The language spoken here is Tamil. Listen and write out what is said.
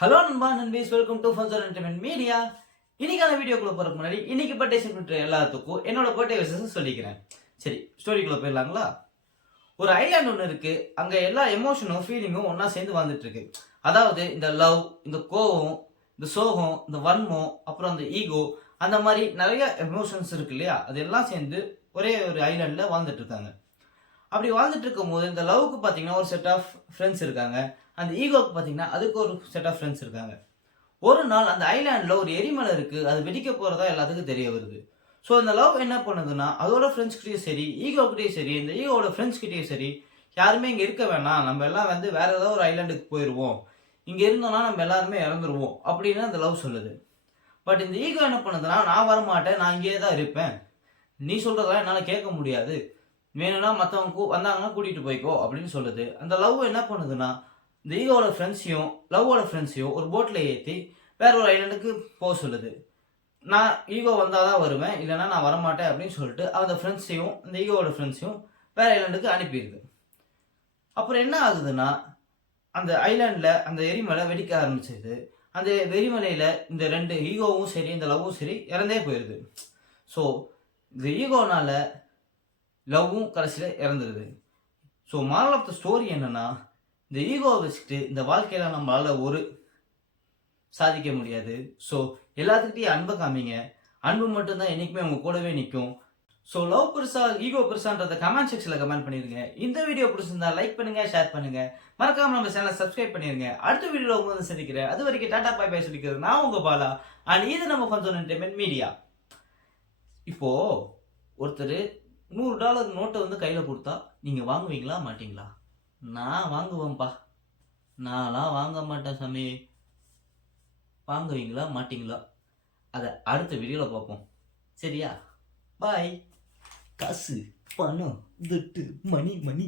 ஹலோ நண்பா நண்பீஸ், வெல்கம் டு ஃபன்சர் என்டர்டைன்மெண்ட் மீடியா. இன்னைக்கான வீடியோக்குள்ள போறதுக்கு முன்னாடி இன்னைக்கு பர்த்டே செலிப்ரேட் எல்லாத்துக்கும் என்னோட பர்த்டே விஷஸ் சொல்லிக்கிறேன். சரி, ஸ்டோரிக்குள்ள போயிடலாங்களா? ஒரு ஐலாண்ட் ஒன்று இருக்கு. அங்க எல்லா எமோஷனும் ஃபீலிங்கும் ஒன்னா சேர்ந்து வாழ்ந்துட்டு இருக்கு. அதாவது இந்த லவ், இந்த கோவம், இந்த சோகம், இந்த வன்மம், அப்புறம் அந்த ஈகோ, அந்த மாதிரி நிறைய எமோஷன்ஸ் இருக்கு இல்லையா? அதெல்லாம் சேர்ந்து ஒரே ஒரு ஐலாண்ட்ல வாழ்ந்துட்டு இருக்காங்க. அப்படி வாழ்ந்துட்டு இருக்கும்போது இந்த லவ்வுக்கு பார்த்தீங்கன்னா ஒரு செட் ஆஃப் ஃப்ரெண்ட்ஸ் இருக்காங்க. அந்த ஈகோக்கு பார்த்தீங்கன்னா அதுக்கு ஒரு செட் ஆஃப் ஃப்ரெண்ட்ஸ் இருக்காங்க. ஒரு நாள் அந்த ஐலாண்டில் ஒரு எரிமலை இருக்கு. அது வெடிக்க போறதா எல்லாத்துக்கும் தெரிய வருது. ஸோ இந்த லவ் என்ன பண்ணுதுன்னா அதோட ஃப்ரெண்ட்ஸ்கிட்டயும் சரி, ஈகோக்கிட்டயும் சரி, இந்த ஈகோட ஃப்ரெண்ட்ஸ்கிட்டயும் சரி, யாருமே இங்கே இருக்க வேணாம், நம்ம எல்லாம் வந்து வேற ஏதாவது ஒரு ஐலாண்டுக்கு போயிடுவோம், இங்கே இருந்தோம்னா நம்ம எல்லாருமே இறந்துருவோம் அப்படின்னு அந்த லவ் சொல்லுது. பட் இந்த ஈகோ என்ன பண்ணுதுன்னா, நான் வரமாட்டேன், நான் இங்கேயே தான் இருப்பேன், நீ சொல்றதெல்லாம் என்னால் கேட்க முடியாது, வேணும்னா மற்றவங்க வந்தாங்கன்னா கூட்டிகிட்டு போய்க்கோ அப்படின்னு சொல்லுது. அந்த லவ் என்ன பண்ணுதுன்னா இந்த ஈகோட ஃப்ரெண்ட்ஸையும் லவ்வோட ஃப்ரெண்ட்ஸையும் ஒரு போட்டில் ஏற்றி வேற ஒரு ஐலாண்டுக்கு போக சொல்லுது. நான் ஈகோ வந்தால் தான் வருவேன், இல்லைனா நான் வரமாட்டேன் அப்படின்னு சொல்லிட்டு அந்த ஃப்ரெண்ட்ஸையும் இந்த ஈகோவோட ஃப்ரெண்ட்ஸையும் வேற ஐலாண்டுக்கு அனுப்பிடுது. அப்புறம் என்ன ஆகுதுன்னா, அந்த ஐலாண்டில் அந்த எரிமலை வெடிக்க ஆரம்பிச்சிது. அந்த எரிமலையில் இந்த ரெண்டு ஈகோவும் சரி, இந்த லவ்வும் சரி இறந்தே போயிடுது. ஸோ இந்த ஈகோனால லவ்வும் கடைசியில் இறந்துருது. So moral of the story என்னன்னா, இந்த ஈகோவை வச்சுட்டு இந்த வாழ்க்கையில் நம்மளால ஒரு சாதிக்க முடியாது. ஸோ எல்லாத்துக்கிட்டையும் அன்பை காமிங்க. அன்பு மட்டும்தான் என்றைக்குமே உங்கள் கூடவே நிற்கும். ஸோ லவ் பெருசா ஈகோ பெருசான்றதை கமெண்ட் செக்ஷனில் கமெண்ட் பண்ணிடுங்க. இந்த வீடியோ பிடிச்சிருந்தா லைக் பண்ணுங்க, ஷேர் பண்ணுங்க, மறக்காம நம்ம சேனலை சப்ஸ்கிரைப் பண்ணிருங்க. அடுத்த வீடியோவில் உங்க வந்து சந்திக்கிறேன். அது வரைக்கும் டாடா பாய் பாய் சொல்லிக்கிறது நான் உங்க பாலா. அண்ட் இது நம்ம ஃபன்சர் என்டர்டைன்மெண்ட் மீடியா. இப்போ ஒருத்தர் $100 நோட்டை வந்து கையில் கொடுத்தா நீங்கள் வாங்குவீங்களா மாட்டீங்களா? நான் வாங்குவேன்ப்பா. நான்லாம் வாங்க மாட்டேன் சாமி. வாங்குவீங்களா மாட்டீங்களா? அதை அடுத்த வீடியோவில் பார்ப்போம். சரியா? பாய். காசு, பணம், துட்டு, மணி.